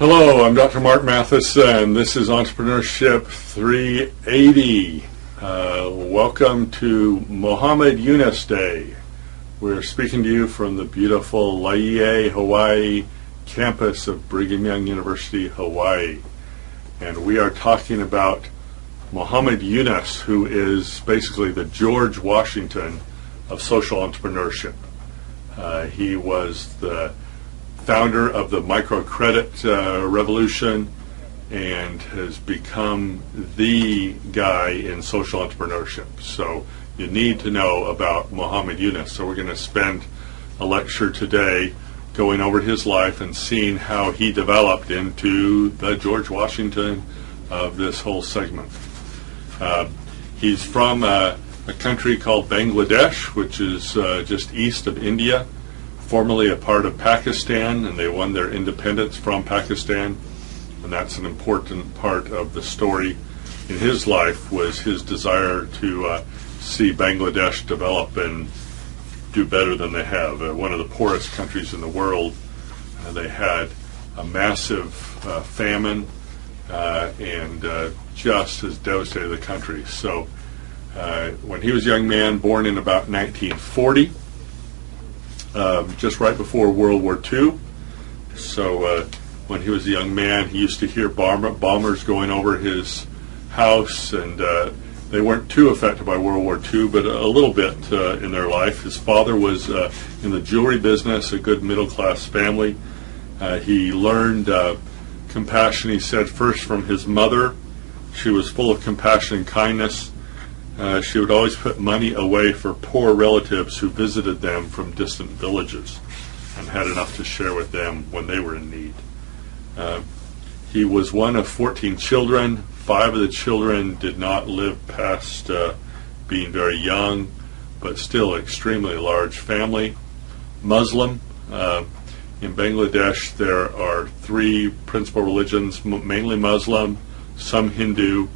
Hello, I'm Dr. Mark Mathis, and this is Entrepreneurship 380. Welcome to Mohammed Unice Day. We're speaking to you from the beautiful Laie, Hawaii campus of Brigham Young University, Hawaii. And we are talking about Mohammed Unice, who is basically the George Washington of social entrepreneurship. He was the founder of the microcredit revolution and has become the guy in social entrepreneurship. So you need to know about Mohammed Unice. So we're going to spend a lecture today going over his life and seeing how he developed into the George Washington of this whole segment. He's from a country called Bangladesh, which is just east of India, formerly a part of Pakistan, and they won their independence from Pakistan, and that's an important part of the story in his life, was his desire to see Bangladesh develop and do better than they have. One of the poorest countries in the world. They had a massive famine and just has devastated the country. So when he was a young man, born in about 1940, just right before World War II. So when he was a young man, he used to hear bombers going over his house, and they weren't too affected by World War II, but a little bit in their life. His father was in the jewelry business, a good middle-class family. He learned compassion, he said, first from his mother. She was full of compassion and kindness. She would always put money away for poor relatives who visited them from distant villages and had enough to share with them when they were in need. He was one of 14 children. 5 of the children did not live past being very young, but still extremely large family. Muslim. In Bangladesh, there are 3 principal religions, mainly Muslim, some Hindu,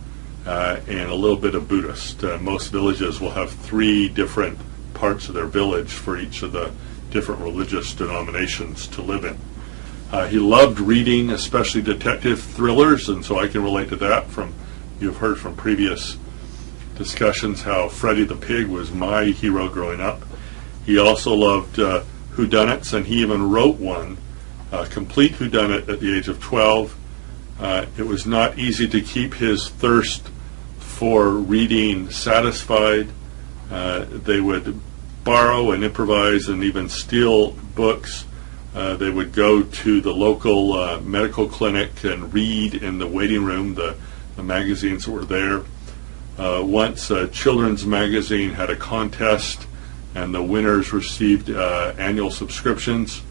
and a little bit of Buddhist. Most villages will have 3 different parts of their village for each of the different religious denominations to live in. He loved reading, especially detective thrillers, and so I can relate to that. You've heard from previous discussions how Freddie the Pig was my hero growing up. He also loved whodunits, and he even wrote one, complete whodunit, at the age of 12. It was not easy to keep his thirst for reading satisfied. They would borrow and improvise and even steal books. They would go to the local medical clinic and read in the waiting room the magazines that were there. Once a children's magazine had a contest and the winners received annual subscriptions.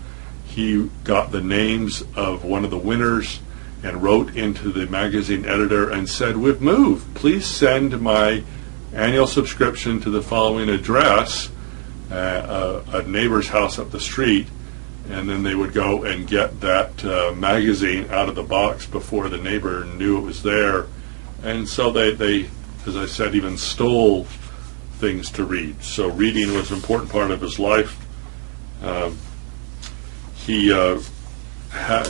He got the names of one of the winners and wrote into the magazine editor and said, "We've moved. Please send my annual subscription to the following address," a neighbor's house up the street. And then they would go and get that magazine out of the box before the neighbor knew it was there. And so they, as I said, even stole things to read. So reading was an important part of his life. He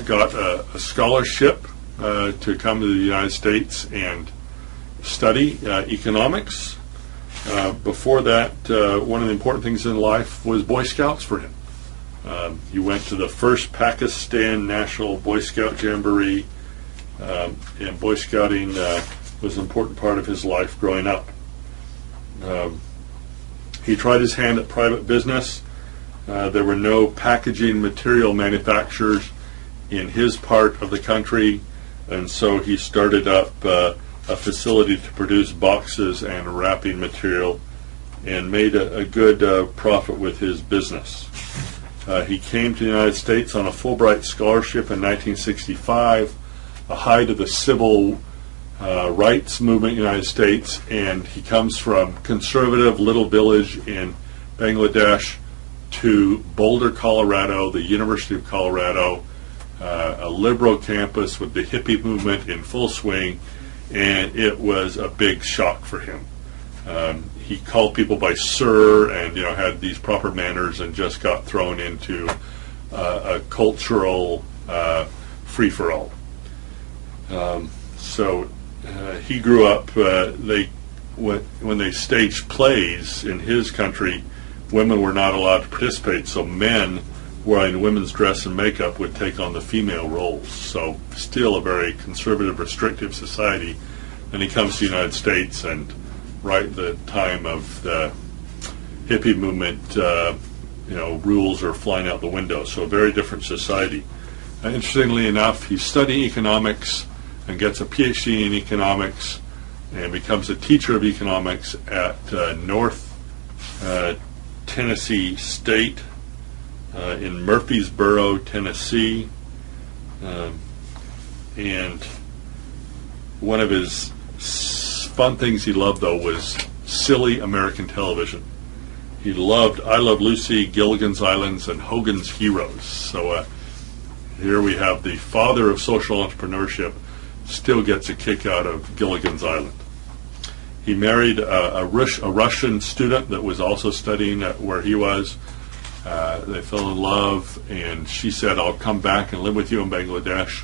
got a scholarship to come to the United States and study economics. Before that, one of the important things in life was Boy Scouts for him. He went to the first Pakistan National Boy Scout Jamboree, and Boy Scouting was an important part of his life growing up. He tried his hand at private business. There were no packaging material manufacturers in his part of the country, and so he started up a facility to produce boxes and wrapping material and made a good profit with his business. He came to the United States on a Fulbright scholarship in 1965, a height of the civil rights movement in the United States, and he comes from conservative little village in Bangladesh to Boulder, Colorado, the University of Colorado, a liberal campus with the hippie movement in full swing, and it was a big shock for him. He called people by sir and had these proper manners, and just got thrown into a cultural free-for-all. He grew up, when they staged plays in his country, women were not allowed to participate, so men wearing women's dress and makeup would take on the female roles. So still a very conservative, restrictive society. And he comes to the United States, and right at the time of the hippie movement, rules are flying out the window. So a very different society. Interestingly enough, he's studying economics and gets a PhD in economics and becomes a teacher of economics at North Tennessee State in Murfreesboro, Tennessee. And one of his fun things he loved, though, was silly American television. He loved I Love Lucy, Gilligan's Islands, and Hogan's Heroes. So here we have the father of social entrepreneurship still gets a kick out of Gilligan's Island. He married a Russian student that was also studying at where he was. They fell in love, and she said, "I'll come back and live with you in Bangladesh."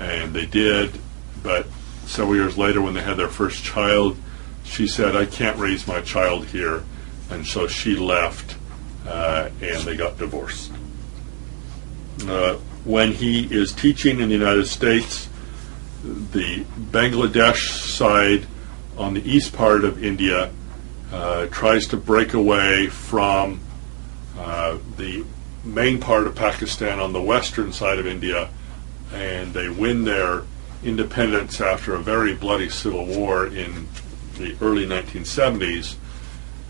And they did, but several years later when they had their first child, she said, "I can't raise my child here." And so she left, and they got divorced. When he is teaching in the United States, the Bangladesh side on the east part of India tries to break away from the main part of Pakistan on the western side of India, and they win their independence after a very bloody civil war in the early 1970s.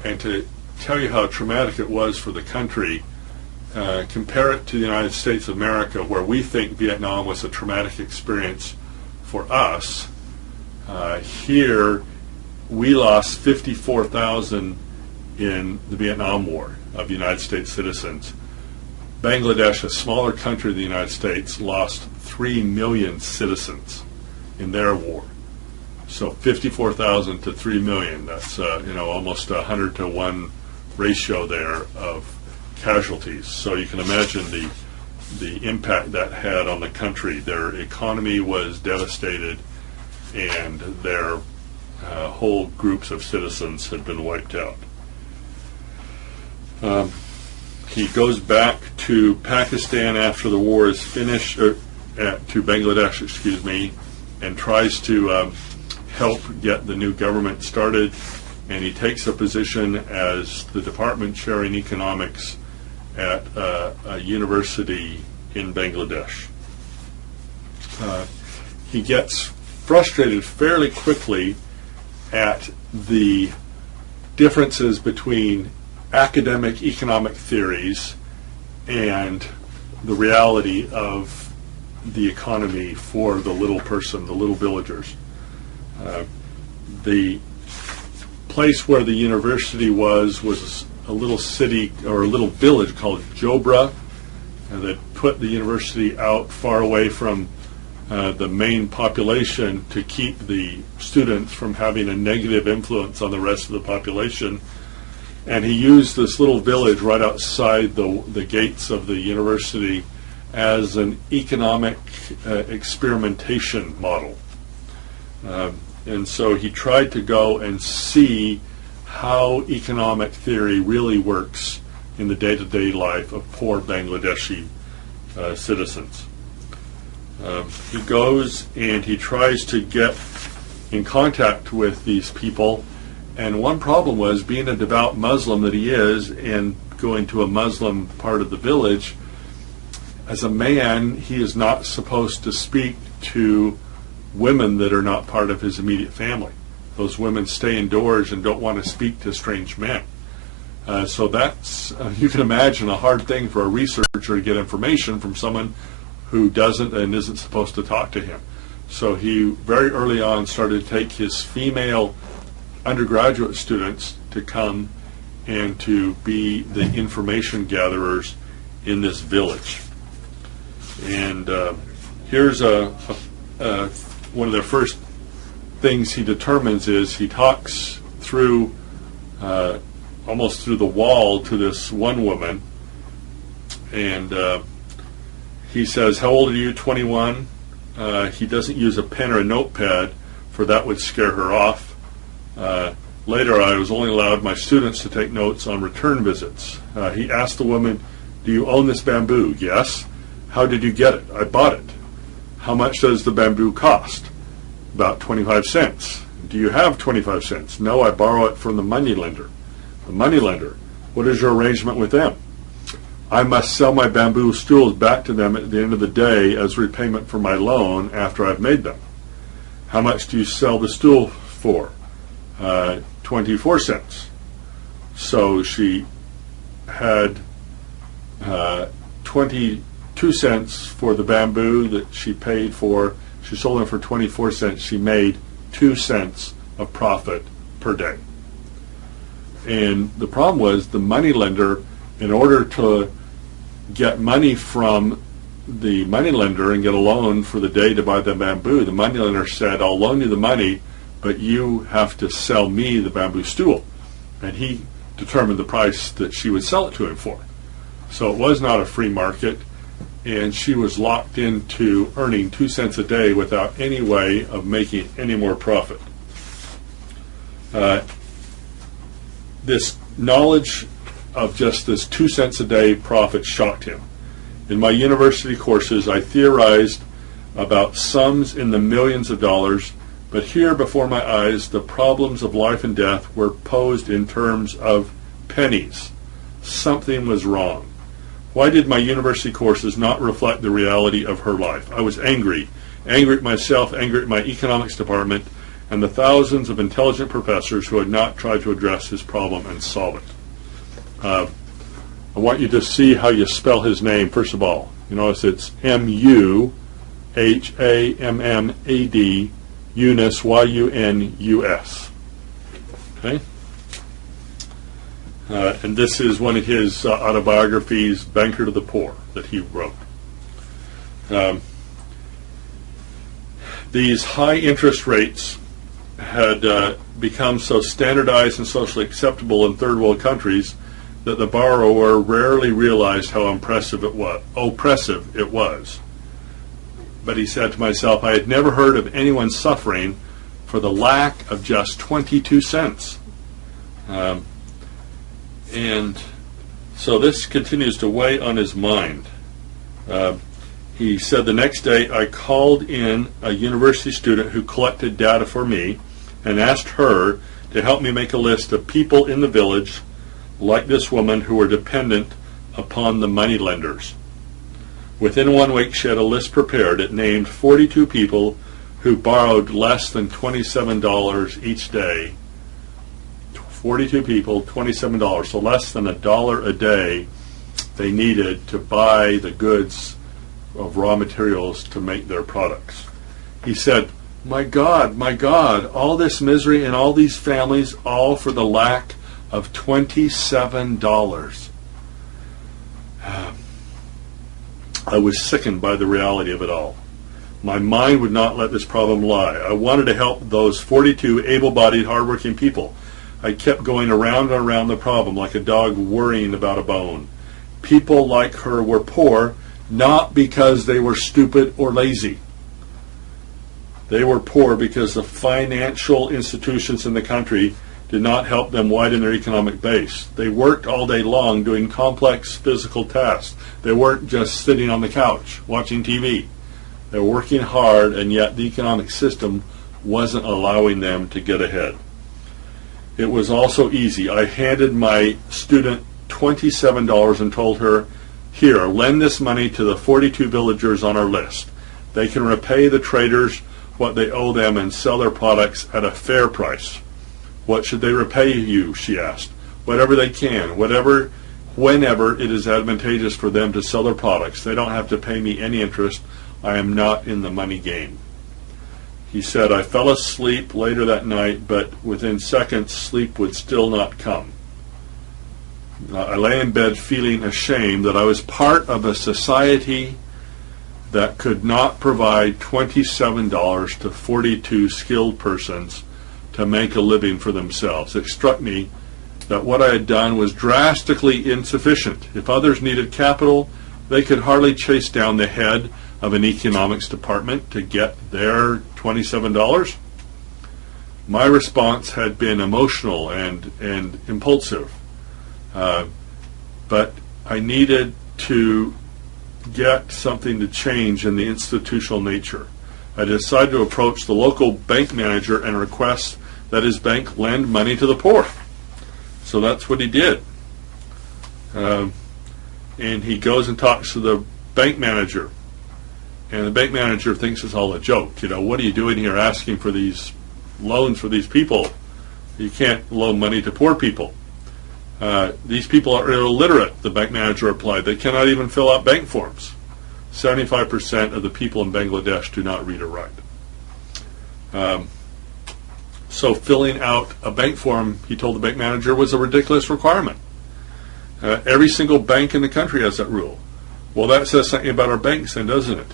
And to tell you how traumatic it was for the country, compare it to the United States of America, where we think Vietnam was a traumatic experience for us. Here, we lost 54,000 in the Vietnam War of United States citizens. Bangladesh, a smaller country than the United States, lost 3 million citizens in their war. So 54,000 to 3 million, that's almost a 100-to-1 ratio there of casualties. So you can imagine the impact that had on the country. Their economy was devastated, and their whole groups of citizens had been wiped out. He goes back to Pakistan after the war is finished, to Bangladesh, and tries to help get the new government started. And he takes a position as the department chair in economics at a university in Bangladesh. He gets frustrated fairly quickly at the differences between academic economic theories and the reality of the economy for the little person, the little villagers. The place where the university was a little city or a little village called Jobra, that put the university out far away from the main population to keep the students from having a negative influence on the rest of the population. And he used this little village right outside the gates of the university as an economic experimentation model. And so he tried to go and see how economic theory really works in the day-to-day life of poor Bangladeshi citizens. He goes and he tries to get in contact with these people, and one problem was, being a devout Muslim that he is and going to a Muslim part of the village, as a man he is not supposed to speak to women that are not part of his immediate family. Those women stay indoors and don't want to speak to strange men. So that's, you can imagine, a hard thing for a researcher to get information from someone who doesn't and isn't supposed to talk to him. So he very early on started to take his female undergraduate students to come and to be the information gatherers in this village. And here's one of the first things he determines is he talks through almost through the wall to this one woman, and He says, how old are you? 21. He doesn't use a pen or a notepad, for that would scare her off. Later, I was only allowed my students to take notes on return visits. He asked the woman, do you own this bamboo? Yes. How did you get it? I bought it. How much does the bamboo cost? About 25 cents. Do you have 25 cents? No, I borrow it from the moneylender. The moneylender. What is your arrangement with them? I must sell my bamboo stools back to them at the end of the day as repayment for my loan after I've made them. How much do you sell the stool for? 24 cents. So she had 22 cents for the bamboo that she paid for. She sold them for 24 cents. She made 2 cents of profit per day. And the problem was the moneylender, in order to get money from the moneylender and get a loan for the day to buy the bamboo, the moneylender said, I'll loan you the money, but you have to sell me the bamboo stool. And he determined the price that she would sell it to him for. So it was not a free market, and she was locked into earning 2 cents a day without any way of making any more profit. This knowledge of just this 2 cents a day profit shocked him. In my university courses, I theorized about sums in the millions of dollars, but here before my eyes, the problems of life and death were posed in terms of pennies. Something was wrong. Why did my university courses not reflect the reality of her life? I was angry at myself, angry at my economics department, and the thousands of intelligent professors who had not tried to address his problem and solve it. I want you to see how you spell his name, first of all. You notice it's M-U-H-A-M-M-A-D, Unice, Y-U-N-U-S. Okay? And this is one of his autobiographies, Banker to the Poor, that he wrote. These high interest rates had become so standardized and socially acceptable in third world countries that the borrower rarely realized how oppressive it was. But he said to myself, I had never heard of anyone suffering for the lack of just 22 cents. And so this continues to weigh on his mind. He said, the next day I called in a university student who collected data for me and asked her to help me make a list of people in the village like this woman who were dependent upon the moneylenders. Within 1 week, she had a list prepared. It named 42 people who borrowed less than $27 each day. 42 people, $27, so less than $1 a day they needed to buy the goods of raw materials to make their products. He said, my God, all this misery and all these families, all for the lack of $27. I was sickened by the reality of it all. My mind would not let this problem lie. I wanted to help those 42 able-bodied, hardworking people. I kept going around and around the problem like a dog worrying about a bone. People like her were poor, not because they were stupid or lazy. They were poor because the financial institutions in the country did not help them widen their economic base. They worked all day long doing complex physical tasks. They weren't just sitting on the couch watching TV. They were working hard, and yet the economic system wasn't allowing them to get ahead. It was also easy. I handed my student $27 and told her, here, lend this money to the 42 villagers on our list. They can repay the traders what they owe them and sell their products at a fair price. What should they repay you, she asked. Whatever they can, whenever it is advantageous for them to sell their products. They don't have to pay me any interest. I am not in the money game. He said, I fell asleep later that night, but within seconds, sleep would still not come. I lay in bed feeling ashamed that I was part of a society that could not provide $27 to 42 skilled persons to make a living for themselves. It struck me that what I had done was drastically insufficient. If others needed capital, they could hardly chase down the head of an economics department to get their $27. My response had been emotional and impulsive, but I needed to get something to change in the institutional nature. I decided to approach the local bank manager and request that his bank lend money to the poor. So that's what he did. And he goes and talks to the bank manager. And the bank manager thinks it's all a joke. You know, what are you doing here asking for these loans for these people? You can't loan money to poor people. These people are illiterate, the bank manager replied. They cannot even fill out bank forms. 75% of the people in Bangladesh do not read or write. So filling out a bank form, he told the bank manager, was a ridiculous requirement. Every single bank in the country has that rule. Well, that says something about our banks then, doesn't it?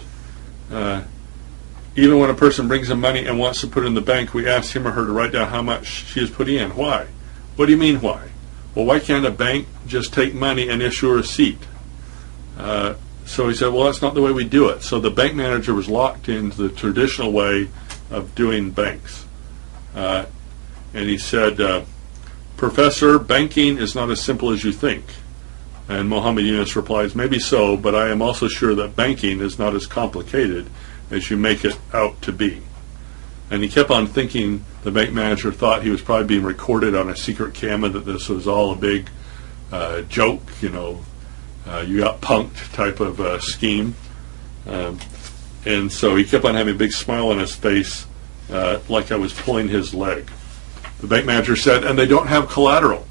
Even when a person brings in money and wants to put it in the bank, we ask him or her to write down how much she is putting in. Why? What do you mean, why? Well, why can't a bank just take money and issue a receipt? So he said, well, that's not the way we do it. So the bank manager was locked into the traditional way of doing banks. And he said, Professor, banking is not as simple as you think. And Mohammed Unice replies, maybe so, but I am also sure that banking is not as complicated as you make it out to be. And he kept on thinking the bank manager thought he was probably being recorded on a secret camera, that this was all a big joke, you know, you got punked type of scheme. And so he kept on having a big smile on his face, like I was pulling his leg. The bank manager said, and they don't have collateral.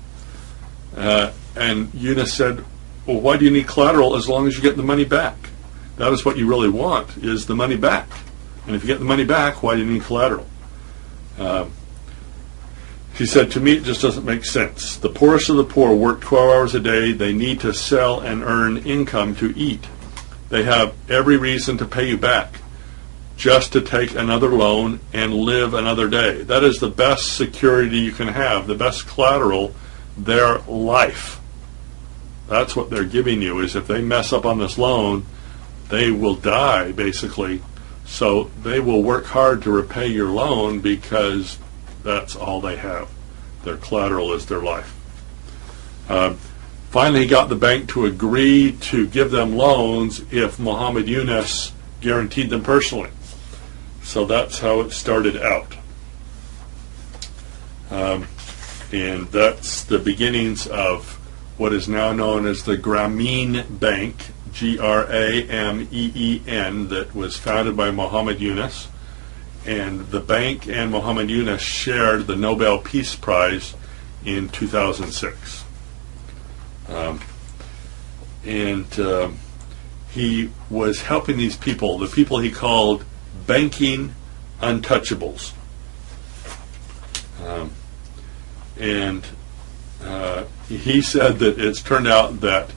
And Unice said, well, why do you need collateral as long as you get the money back? That is what you really want, is the money back. And if you get the money back, why do you need collateral? He said, to me, it just doesn't make sense. The poorest of the poor work 12 hours a day. They need to sell and earn income to eat. They have every reason to pay you back, just to take another loan and live another day. That is the best security you can have, the best collateral, their life. That's what they're giving you, is if they mess up on this loan, they will die, basically. So they will work hard to repay your loan because that's all they have. Their collateral is their life. Finally, he got the bank to agree to give them loans if Mohammed Unice guaranteed them personally. So that's how it started out. And that's the beginnings of what is now known as the Grameen Bank, Grameen, that was founded by Mohammed Unice. And the bank and Mohammed Unice shared the Nobel Peace Prize in 2006. He was helping these people, the people he called banking untouchables. He said that it's turned out that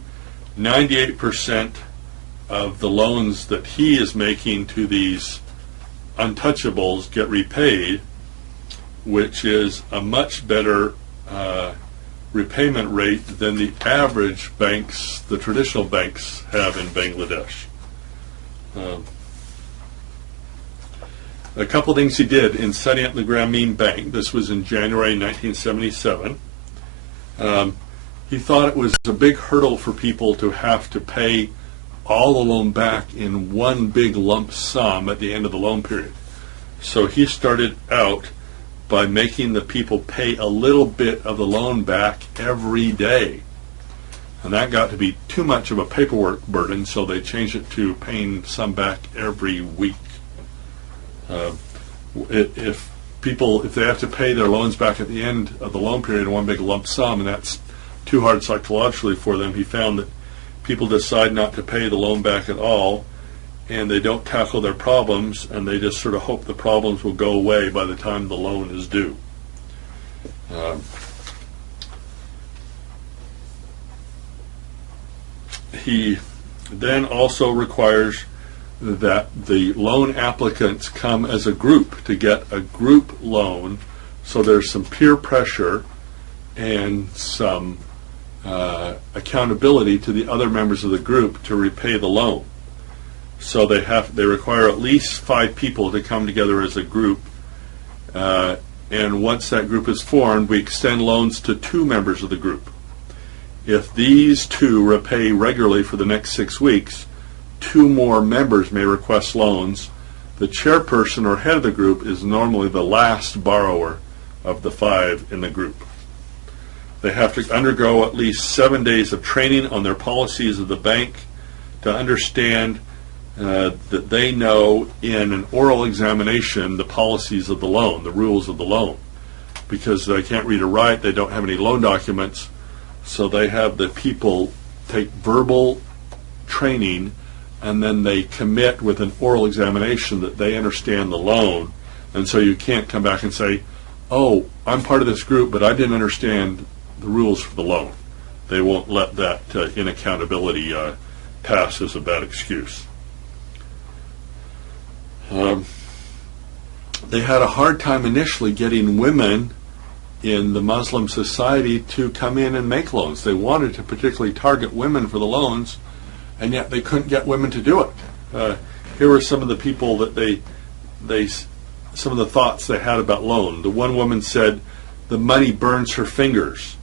98% of the loans that he is making to these untouchables get repaid, which is a much better repayment rate than the average banks, the traditional banks, have in Bangladesh. A couple things he did in setting up the Grameen Bank. This was in January 1977. He thought it was a big hurdle for people to have to pay all the loan back in one big lump sum at the end of the loan period. So he started out by making the people pay a little bit of the loan back every day. And that got to be too much of a paperwork burden, so they changed it to paying some back every week. If they have to pay their loans back at the end of the loan period in one big lump sum, and that's too hard psychologically for them, he found that people decide not to pay the loan back at all, and they don't tackle their problems, and they just sort of hope the problems will go away by the time the loan is due. He then also requires that the loan applicants come as a group to get a group loan, so there's some peer pressure and some accountability to the other members of the group to repay the loan. So they require at least 5 people to come together as a group, and once that group is formed, we extend loans to 2 members of the group. If these 2 repay regularly for the next 6 weeks, 2 more members may request loans. The chairperson or head of the group is normally the last borrower of the 5 in the group. They have to undergo at least 7 days of training on their policies of the bank to understand that they know in an oral examination the policies of the loan, the rules of the loan. Because they can't read or write, they don't have any loan documents, so they have the people take verbal training, and then they commit with an oral examination that they understand the loan. And so you can't come back and say, oh, I'm part of this group, but I didn't understand the rules for the loan. They won't let that inaccountability pass as a bad excuse. They had a hard time initially getting women in the Muslim society to come in and make loans. They wanted to particularly target women for the loans, and yet they couldn't get women to do it. Here were some of the people that some of the thoughts they had about loan. The one woman said, the money burns her fingers.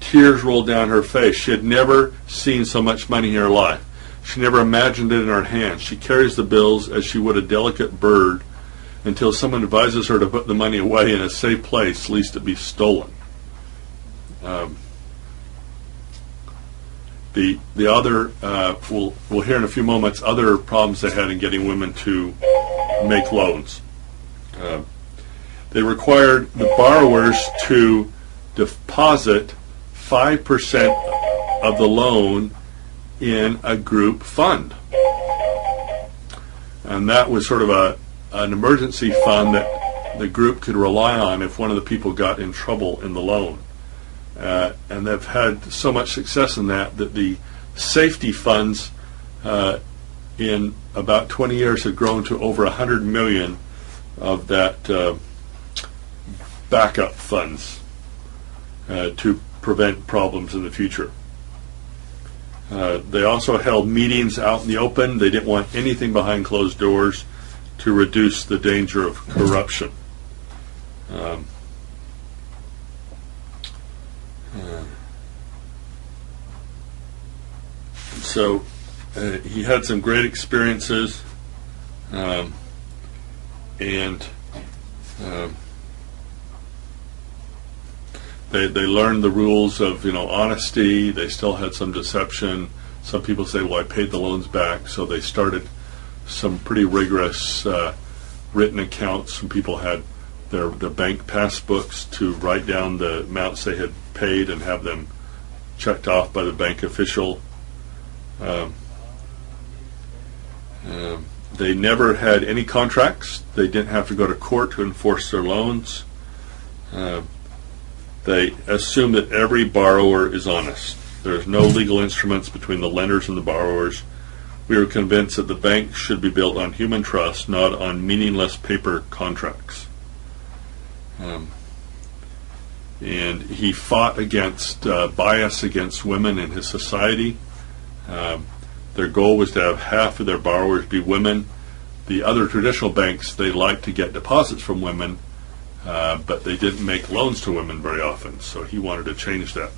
Tears rolled down her face. She had never seen so much money in her life. She never imagined it in her hands. She carries the bills as she would a delicate bird until someone advises her to put the money away in a safe place, lest it be stolen. The other, we'll hear in a few moments, other problems they had in getting women to make loans. They required the borrowers to deposit 5% of the loan in a group fund. And that was sort of an emergency fund that the group could rely on if one of the people got in trouble in the loan. And they've had so much success in that the safety funds in about 20 years have grown to over 100 million of that backup funds to prevent problems in the future. They also held meetings out in the open. They didn't want anything behind closed doors to reduce the danger of corruption. So he had some great experiences, and they learned the rules of honesty. They still had some deception. Some people say, well, I paid the loans back. So they started some pretty rigorous written accounts. Some people had their bank passbooks to write down the amounts they had paid and have them checked off by the bank official. They never had any contracts. They didn't have to go to court to enforce their loans. They assume that every borrower is honest. There's no legal instruments between the lenders and the borrowers. We are convinced that the bank should be built on human trust, not on meaningless paper contracts. And he fought against bias against women in his society. Their goal was to have half of their borrowers be women. The other traditional banks, they like to get deposits from women, but they didn't make loans to women very often, so he wanted to change that.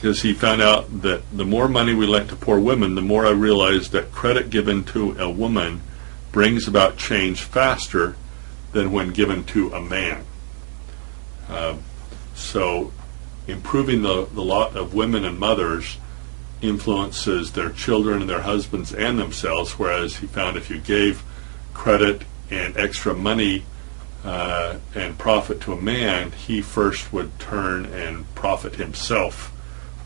Because he found out that the more money we lent to poor women, the more I realized that credit given to a woman brings about change faster than when given to a man. So improving the lot of women and mothers influences their children and their husbands and themselves, whereas he found if you gave credit and extra money and profit to a man, he first would turn and profit himself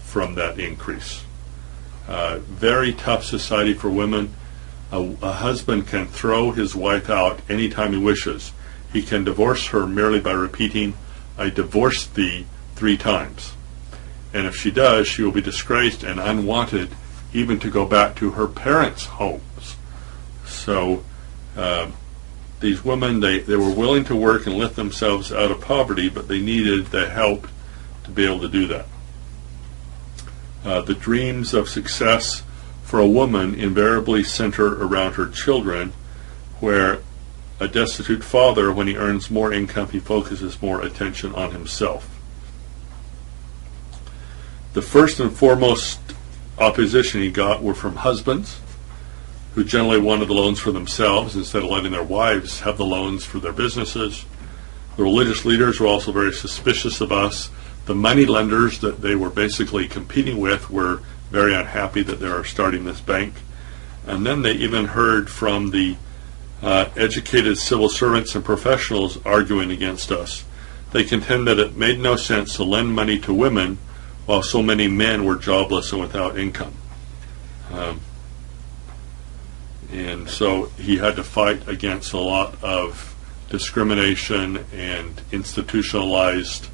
from that increase. Very tough society for women. A husband can throw his wife out anytime he wishes. He can divorce her merely by repeating, I divorced thee 3 times. And if she does, she will be disgraced and unwanted even to go back to her parents' homes. So these women, they were willing to work and lift themselves out of poverty, but they needed the help to be able to do that. The dreams of success for a woman invariably center around her children, where a destitute father, when he earns more income, he focuses more attention on himself. The first and foremost opposition he got were from husbands, who generally wanted the loans for themselves instead of letting their wives have the loans for their businesses. The religious leaders were also very suspicious of us. The money lenders that they were basically competing with were very unhappy that they were starting this bank. And then they even heard from the educated civil servants and professionals arguing against us. They contend that it made no sense to lend money to women while so many men were jobless and without income. And so he had to fight against a lot of discrimination and institutionalized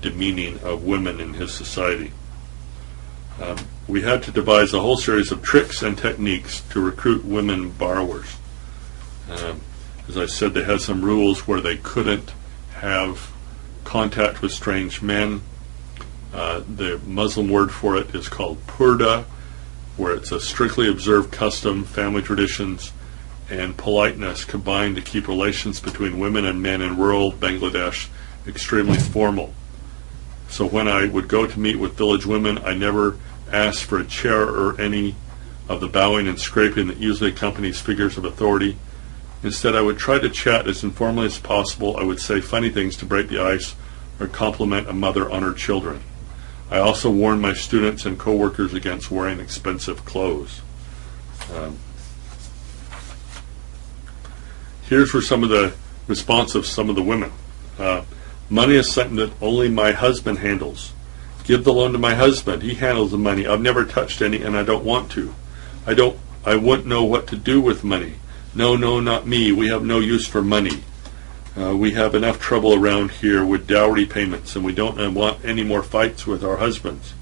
demeaning of women in his society. We had to devise a whole series of tricks and techniques to recruit women borrowers. As I said, they had some rules where they couldn't have contact with strange men. The Muslim word for it is called purda, where it's a strictly observed custom, family traditions, and politeness combined to keep relations between women and men in rural Bangladesh extremely formal. So when I would go to meet with village women, I never asked for a chair or any of the bowing and scraping that usually accompanies figures of authority. Instead, I would try to chat as informally as possible. I would say funny things to break the ice or compliment a mother on her children. I also warned my students and co-workers against wearing expensive clothes. Here's for some of the response of some of the women. Money is something that only my husband handles. Give the loan to my husband. He handles the money. I've never touched any, and I don't want to. I wouldn't know what to do with money. No, not me. We have no use for money. We have enough trouble around here with dowry payments, and we don't want any more fights with our husbands.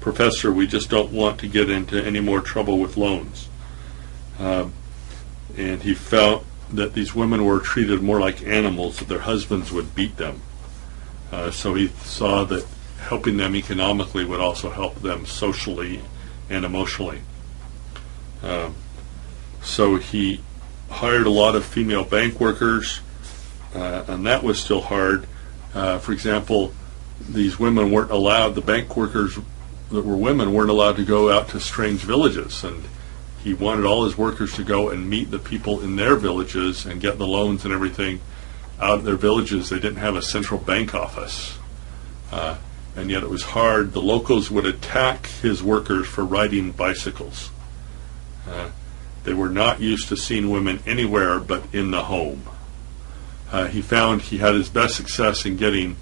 Professor, we just don't want to get into any more trouble with loans. And he felt that these women were treated more like animals, that their husbands would beat them. So he saw that helping them economically would also help them socially and emotionally. So he hired a lot of female bank workers, and that was still hard. For example, these women weren't allowed, the bank workers that were women weren't allowed to go out to strange villages, and he wanted all his workers to go and meet the people in their villages and get the loans and everything out of their villages. They didn't have a central bank office, and yet it was hard. The locals would attack his workers for riding bicycles. They were not used to seeing women anywhere but in the home. He found he had his best success in getting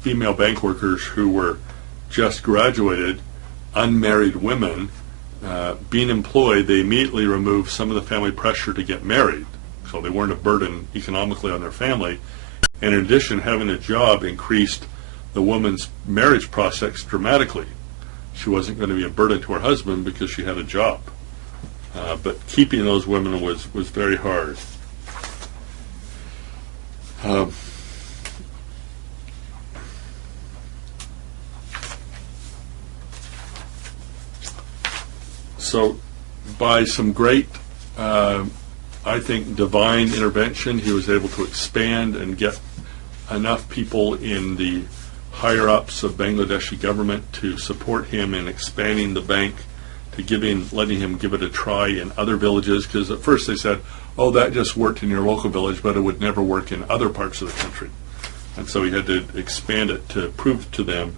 female bank workers who were just graduated, unmarried women, being employed. They immediately removed some of the family pressure to get married, so they weren't a burden economically on their family. And in addition, having a job increased the woman's marriage prospects dramatically. She wasn't going to be a burden to her husband because she had a job. But keeping those women was very hard. So by some great, I think, divine intervention, he was able to expand and get enough people in the higher-ups of Bangladeshi government to support him in expanding the bank, to letting him give it a try in other villages, because at first they said, oh, that just worked in your local village, but it would never work in other parts of the country. And so he had to expand it to prove to them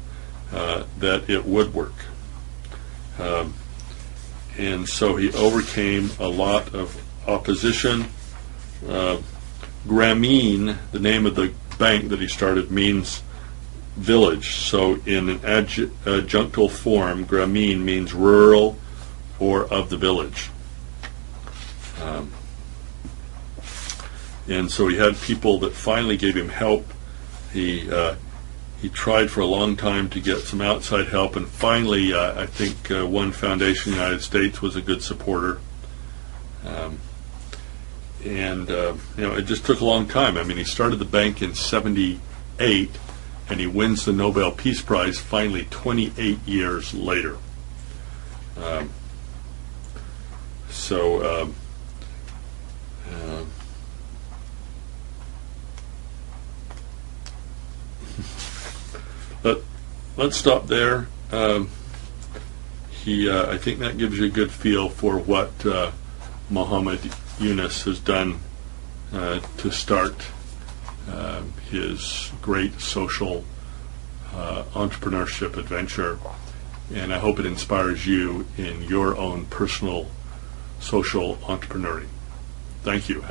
that it would work. And so he overcame a lot of opposition. Grameen, the name of the bank that he started, means village. So in an adjunctal form, Grameen means rural or of the village. And so he had people that finally gave him help. He tried for a long time to get some outside help, and finally I think one foundation in the United States was a good supporter. It just took a long time. I mean, he started the bank in 78, and he wins the Nobel Peace Prize finally 28 years later. Let's stop there. I think that gives you a good feel for what Mohammed Unice has done to start his great social entrepreneurship adventure, and I hope it inspires you in your own personal social entrepreneuring. Thank you.